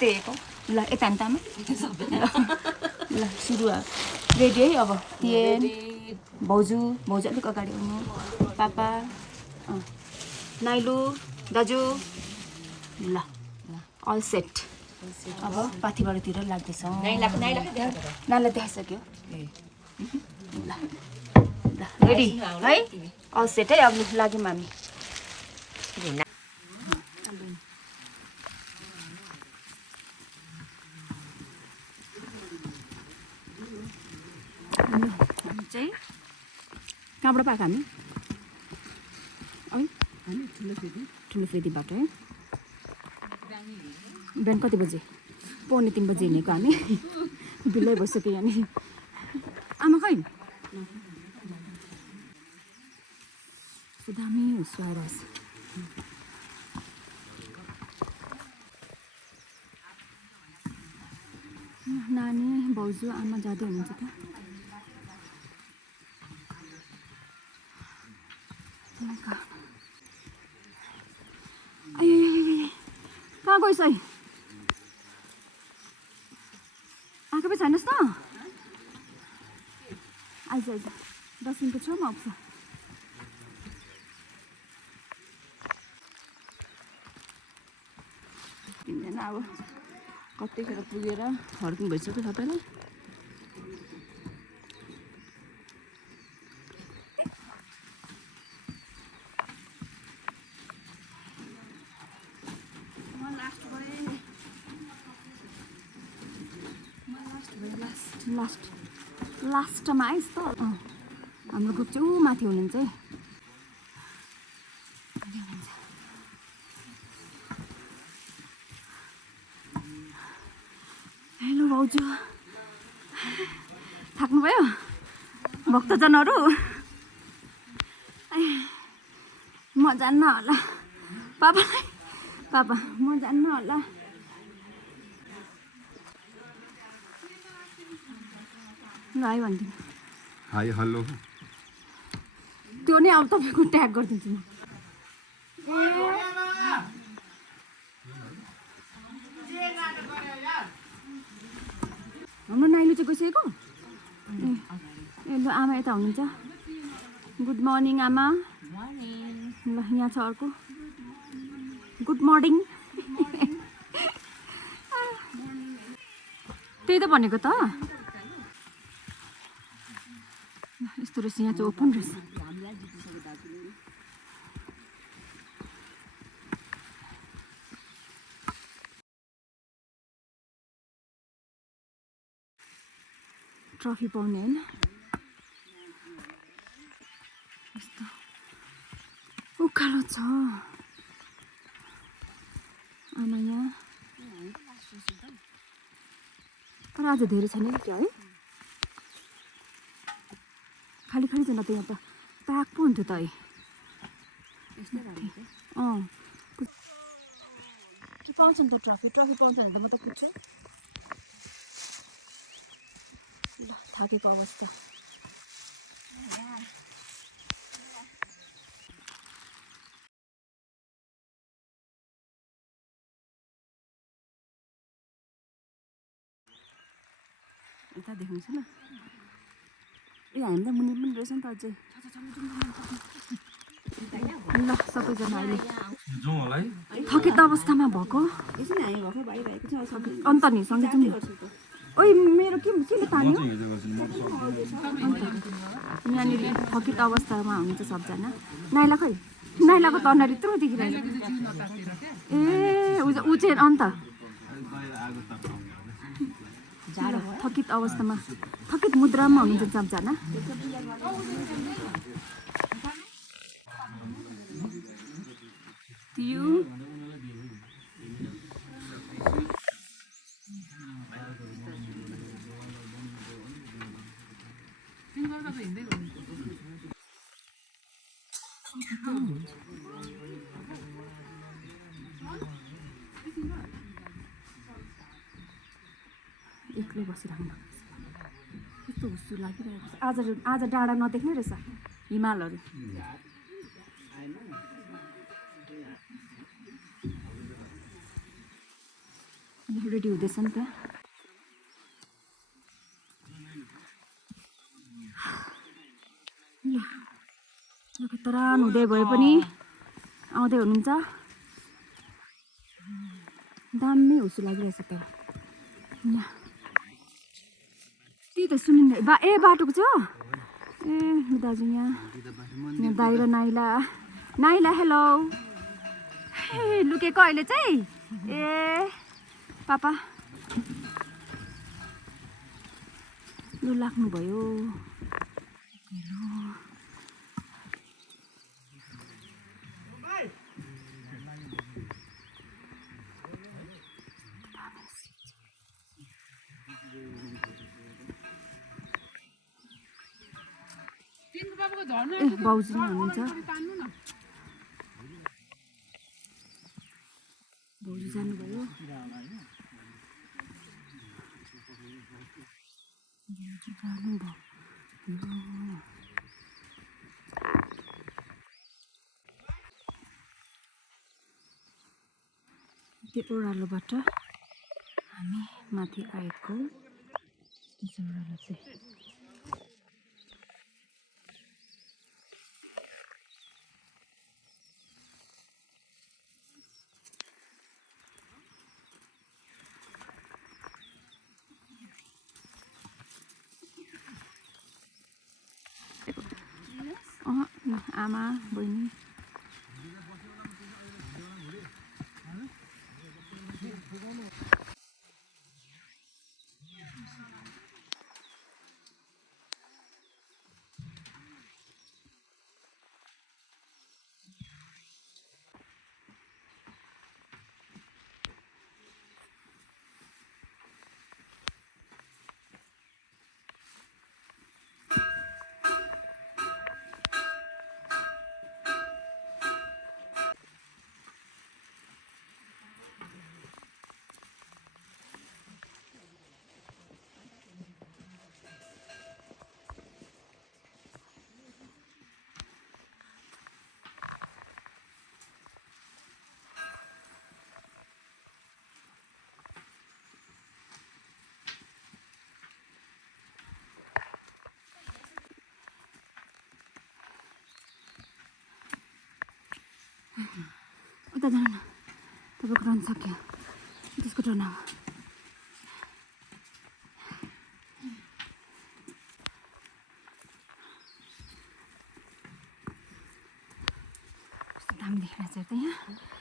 त्यहीको ल यता नि तामा ल सुरु रेडी है अब तिन भाउजू अलिक अगाडि आउनु पापा नाइलो दाजु ल अल सेट अब पाथिबारतिर लाग्दैछौँ नानीलाई देखाइसक्यो ल रेडी है अल सेट है अब लाग्यौँ हामी चाहिँ कहाँबाट पाएको हामी है ठुलो फेदीबाट है बिहान कति बजे 2:45 बजे हिँडेको हामी बिल्लै भइसक्यो यहाँनिर आमा खै दामी सुहाइरहेछ नानी भाउजू आमा जाँदै हुनुहुन्छ त कहाँ गइस है आएको पो छैनस् त आइज 10 मिनटको छेउमा आउँछ तिनजना अब कतिखेर पुगेर फर्किनु भइसक्यो सबैलाई लास्टमा आइस् त हाम्रो ग्रुप चाहिँ ऊ माथि हुनुहुन्छ है हेलो भाउजू थाक्नुभयो भक्तजनहरू म जान्न होला पापा म जान्न होला ल है भनिदिनु हाई हेलो त्यो नै अब तपाईँको ट्याग गरिदिन्छु म हाम्रो नाइलो चाहिँ गइसकेको ए ल आमा यता हुनुहुन्छ गुड मर्निङ आमा ल यहाँ छ अर्को गुड मर्निङ त्यही त भनेको त यस्तो रहेछ यहाँ चाहिँ ओपन रहेछ ट्रफी पाउने होइन यस्तो उकालो छ आमा यहाँ तर आज धेरै छैन कि क्या है खाली छैन त यहाँ त प्याक पो हुन्थ्यो त है के पाउँछ नि त ट्रफी पाउँछ भने त म त पुग्छु ल थाकेको अवस्था यता देखाउँछु ल ए हामी त मुनि पनि रहेछ नि त अझै ल सबैजना अहिले थकित अवस्थामा भएको अन्त नि सँगै जाउँ ओइ मेरो केले तान्यो यहाँनिर थकित अवस्थामा हुनुहुन्छ सबजना नाइला खै नाइलाको त अनुहार यत्रो देखिरहेको ए ऊ चाहिँ अन्त थकित अवस्थामा थकित मुद्रामा हुनुहुन्छ सबजना त्यो एक्लै बसिराख्नु कस्तो हुस्सु लागिरहेको छ आज डाँडा नदेख्ने रहेछ हिमालहरू रेडी हुँदैछ नि त तरान हुँदै भए पनि आउँदै हुनुहुन्छ दामी हुसु लागिरहेछ त त्यही त सुनिँदै बाटोको छ ए दाजु यहाँ दाइ र नाइला नाइला हेलो ए लुकेको अहिले चाहिँ ए पापा लु लाग्नुभयो ए बाउजी नै हुनुहुन्छ बाउजी जानुभयो त्यो ओह्रालोबाट हामी माथि आएको त्यसो ओह्रालो चाहिँ आमा बहिनी उता जानु न तपाईँको टर्न सक्यो त्यसको टर्न हो कस्तो दामी देखिरहेछ त यहाँ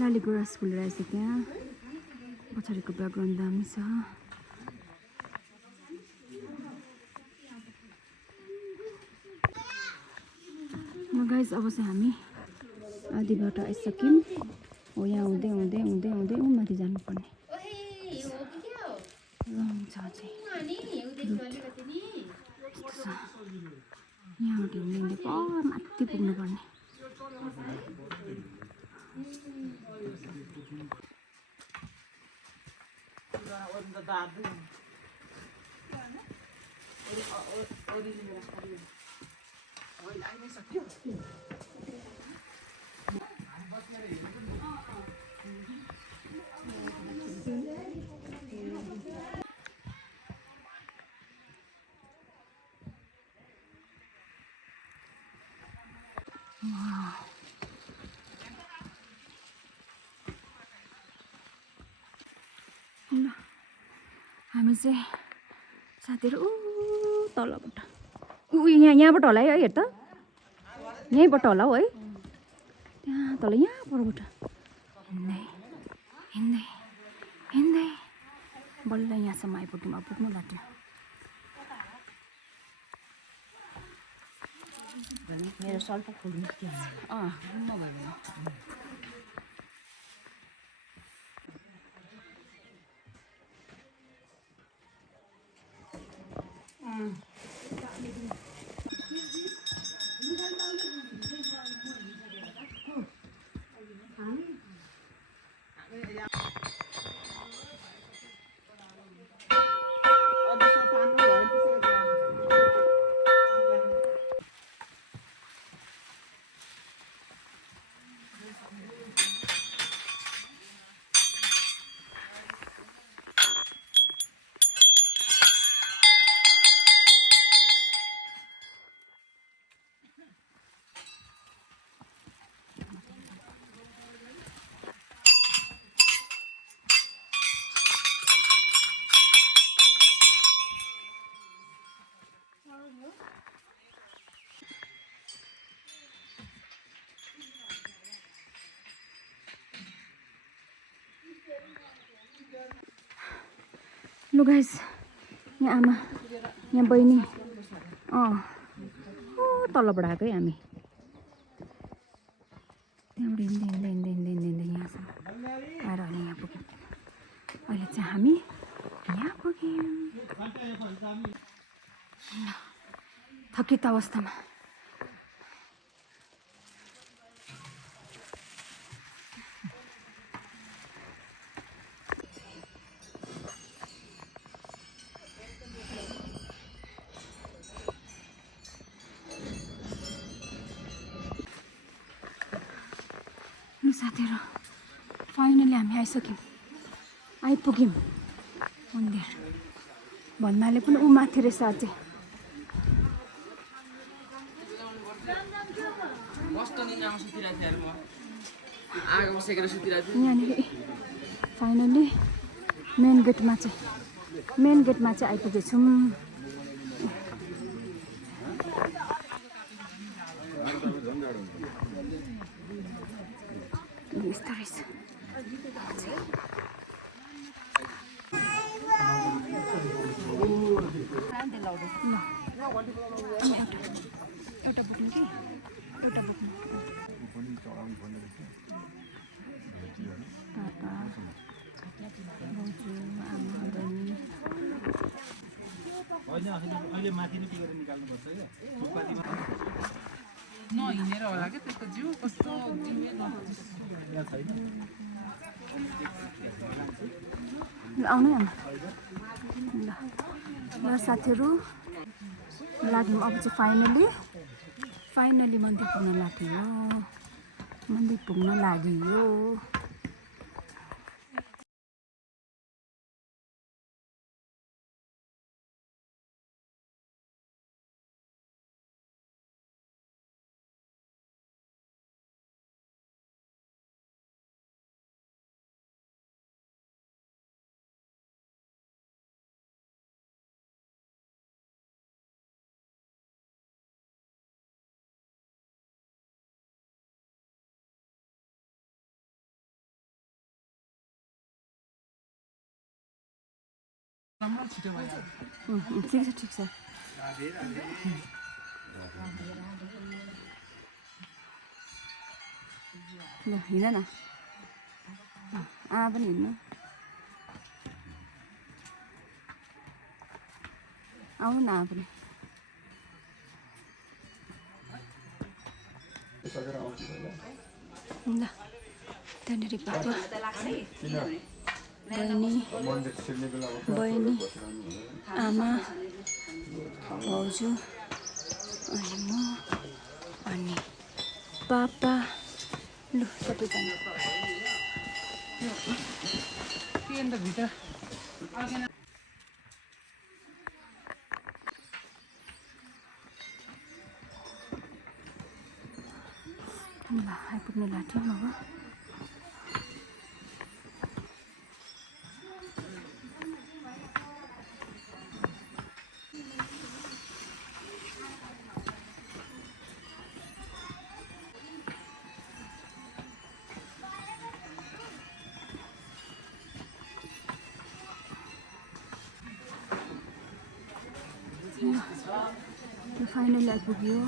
लाली गुराँस फुलिरहेछ त्यहाँ पछाडिको ब्याकग्राउन्ड दामी छ गाइस अब चाहिँ हामी आधी बाटो आइसक्यौँ हो यहाँ हुँदै हुँदै हुँदै हुँदै माथि जानुपर्ने रङ छ चाहिँ यहाँबाट हिँड्दै पर माथि पुग्नुपर्ने ल हामी चाहिँ साथीहरू तलबाट यहाँबाट होला है हेर त यहीँबाट होला हौ है त्यहाँ तल यहाँ परबाट हिँड्दै हिँड्दै हिँड्दै बल्ल यहाँसम्म आइपुग्यौँ अब पुग्नु लाग्यो मेरो सल्प खोल्नु लु गाइस, यहाँ आमा, यहाँ बहिनी, तलबाट आएको है हामी। त्यहाँबाट हिँड्दै हिँड्दै हिँड्दै हिँड्दै हिँड्दै यहाँसम्म आएर अहिले यहाँ पुग्यौँ। अहिले चाहिँ हामी यहाँ पुग्यौँ थकित अवस्थामा। साथीहरू, फाइनली हामी आइपुग्यौँ मन्दिर। भन्नाले पनि ऊ माथि रहेछ अझै। यहाँनिर फाइनली मेन गेटमा चाहिँ आइपुगेछौँ। यस्तो रहेछ। एउटा बोक्नु कि एउटा बोक्नु। पापा, बोजू, आमा, बहिनी। अहिले माथि नै पुगेर निकाल्नुपर्छ क्या। नहिँडेर होला क्या त्यसको जिउ कस्तो आउनै आमा। ल साथीहरू, लाग्यौँ। अब चाहिँ फाइनली मन्दिर पुग्न लाग्यो। ठिक छ। ल हिँड न, आमा पनि हिँड्नु। आउनु न आमा पनि। ल त्यहाँनिर पापा, बहिनी, आमा, भाउजू, अनि म, अनि पापा। लु सबैजना ल आइपुग्नु लाग्यौँ अब। फाइनली आइपुग्यो।